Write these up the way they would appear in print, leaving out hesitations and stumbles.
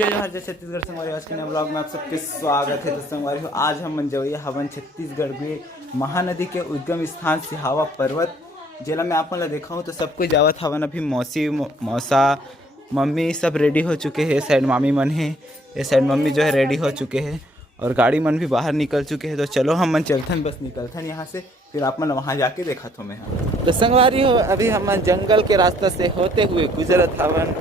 जय जोहार जय छत्तीसगढ़ संगवारी। आज के नए ब्लॉग में आप सबके स्वागत है। तो संगवारी आज हम मंजवैया हवन छत्तीसगढ़ में महानदी के उद्गम स्थान सिहावा पर्वत जेला मैं आप मन ला देखा हूँ। तो सब कोई जावत हवन, अभी मौसी मौसा मम्मी सब रेडी हो चुके हैं। साइड मामी मन है, ये साइड मम्मी जो है रेडी हो चुके हैं और गाड़ी मन भी बाहर निकल चुके हैं। तो चलो हम मन चलथन, बस निकलथन यहाँ से, फिर आप मन वहाँ जाके देखा तो मैं। तो संगवारी हो अभी हम जंगल के रास्ता से होते हुए गुजरत हवन।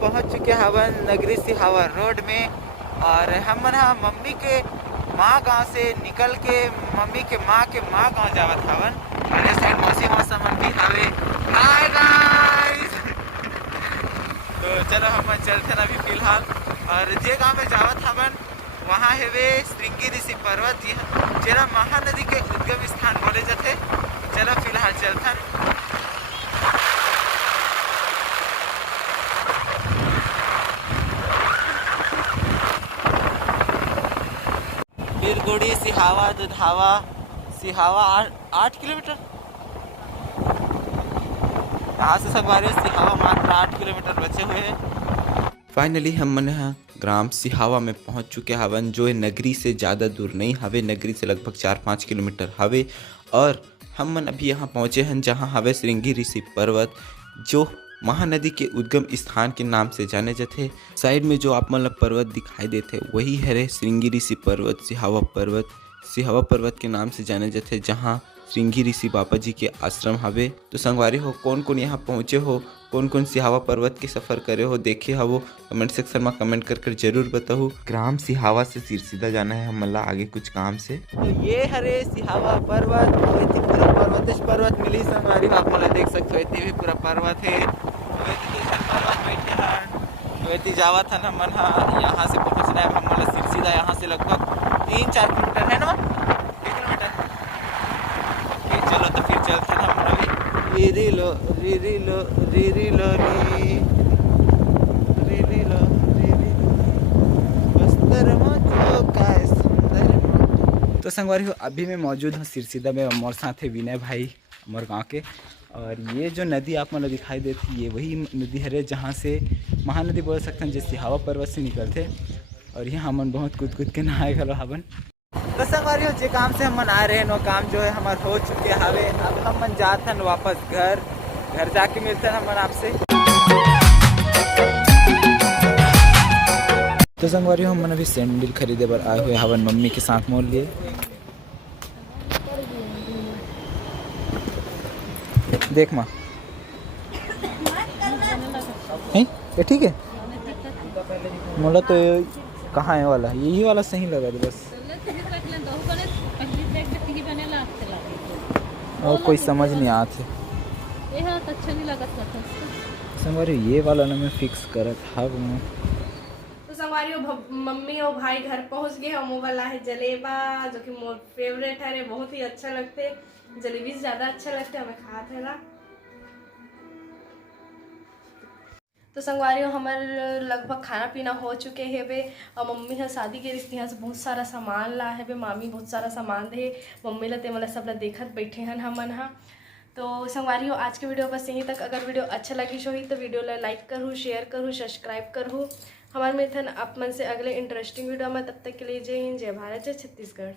पहुंच चुके हवन नगरी सिहावा रोड में और हम मम्मी के माँ गांव से निकल के मम्मी के माँ गांव जावत हवन। और साइड मौसी मौसा मन भी हवे। हाय गाइस, तो चलो हम चलते अभी फिलहाल। और जे गांव में जावत हवन वहाँ हेवे श्रृंगी ऋषि पर्वत, जेला महानदी के उद्गम स्थान बोले जाते। चलो फिलहाल चलथन। बिरगुड़ी सिहावा दुधावा सिहावा 8 किलोमीटर यहाँ से संगवारी सिहावा मात्र 8 किलोमीटर बचे हुए हैं। फाइनली हम मन ग्राम सिहावा में पहुंच चुके हवन, जो नगरी से ज़्यादा दूर नहीं हवे, नगरी से लगभग 4-5 किलोमीटर हवे। और हम मन अभी यहाँ पहुँचे हैं जहाँ हवे श्रृंगी ऋषि पर्वत, जो महानदी के उद्गम स्थान के नाम से जाने जाते। साइड में जो आप मन पर्वत दिखाई देते वही है श्रृंगी ऋषि पर्वत, सिहावा पर्वत। सिहावा पर्वत के नाम से जाने जाते, जहाँ श्रृंगी ऋषि बाबा जी के आश्रम हवे। तो संगवारी हो कौन कौन यहाँ पहुँचे हो, कौन कौन सिहावा पर्वत के सफ़र करे हो, देखे हो, कमेंट सेक्शन में कमेंट कर जरूर बताओ। ग्राम सिहावा से सिरसीधा जाना है हम मला आगे कुछ काम से। तो ये हरे सिहावा पर्वत, पूरा पर्वतेश पर्वत मिली संगवारी, आप मला देख सकते हो भी पूरा पर्वत है। बैठे जावत है मन यहाँ से पहुँचना है हम मला सिरसीधा, यहाँ से लगभग 3-4 किलोमीटर है ना, 1 किलोमीटर। चलो तो फिर चलते हैं हम अभी। रीरी लो रीरी लो रीरी लो रीरी लो रीरी लो बस्तर जो का सुंदर। तो संगवारी हो अभी मैं मौजूद हूँ सिरसीधा में, हमारे साथ है विनय भाई हमारे गाँव के। और ये जो नदी आप मन दिखाई देती ये वही नदी है जहाँ से महानदी बोल सकते हैं, जो सिहावा पर्वत से निकलते। और यहाँ हमन बहुत कूद के नहाए गलो हवन। तो संगवारी हो जे काम से हम मन आ रहे हैं वो काम जो है हमारे हो चुके हवे। अब हम मन जाते हैं वापस घर जाके मिलते हैं हम आपसे। तो संगवारी हो हम मन अभी सैंडल खरीदे पर आए हुए हवन मम्मी के साथ मोल लिए। देख माँ ये ठीक है, मोला तो कहाँ है वाला, यही वाला सही लगा था बस, और कोई समझ नहीं आते संगवारी ये वाला ना मैं फिक्स करत हव। तो संगवारी मम्मी और भाई घर पहुंच गए। हम वाला है जलेबा, जो कि मोर फेवरेट है, बहुत ही अच्छा लगते। जलेबी से ज्यादा अच्छा लगते हमें खाते है ना। तो संगवारी हमार लगभग खाना पीना हो चुके है वे। और मम्मी है शादी के रिश्ते से बहुत सारा सामान ला है वे, मामी बहुत सारा सामान दे मम्मी ला मतलब सब ला देखत बैठे हैं हमन हा। तो संगवारी आज के वीडियो बस यहीं तक। अगर वीडियो अच्छा लगी हो तो वीडियो ला लाइक करूँ, शेयर करूँ, सब्सक्राइब करूँ। हमारे मिथन आप मन से अगले इंटरेस्टिंग वीडियो में, तब तक के लिए जय हिंद, जय भारत, जय छत्तीसगढ़।